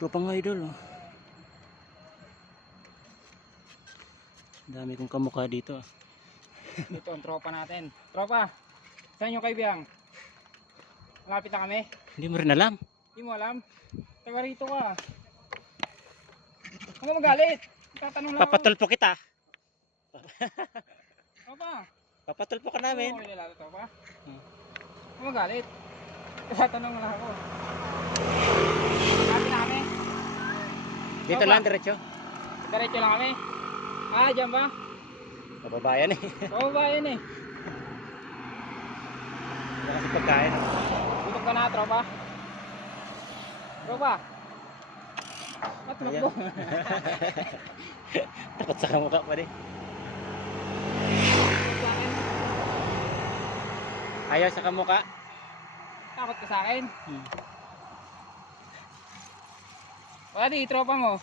Tropang idol, oh. Dami kong kamukha dito, ah. Ito ang tropa natin. Tropa, saan yung kaibigan? Malapit na kami. Hindi mo rin alam. Hindi mo alam. Taga rito ka. Huwag ka magalit. Tatanong lang ako. Papatulpo kita. Tropa. Papatulpo ka namin. Oo, nilala, tropa. Huwag ka magalit. Tatanong lang ako. Malapit na kami. Dito lang, diretso. Diretso lang kami. Ah, dyan ba? Kababayan, eh. Kababayan eh. Wala kasi pagkain. Gutom ka na, tropa. Tropa. Tumakbo. Takot sa kamukha pa rin. Ayaw sa kamukha. Takot ka sa akin. Wala di, tropa mo.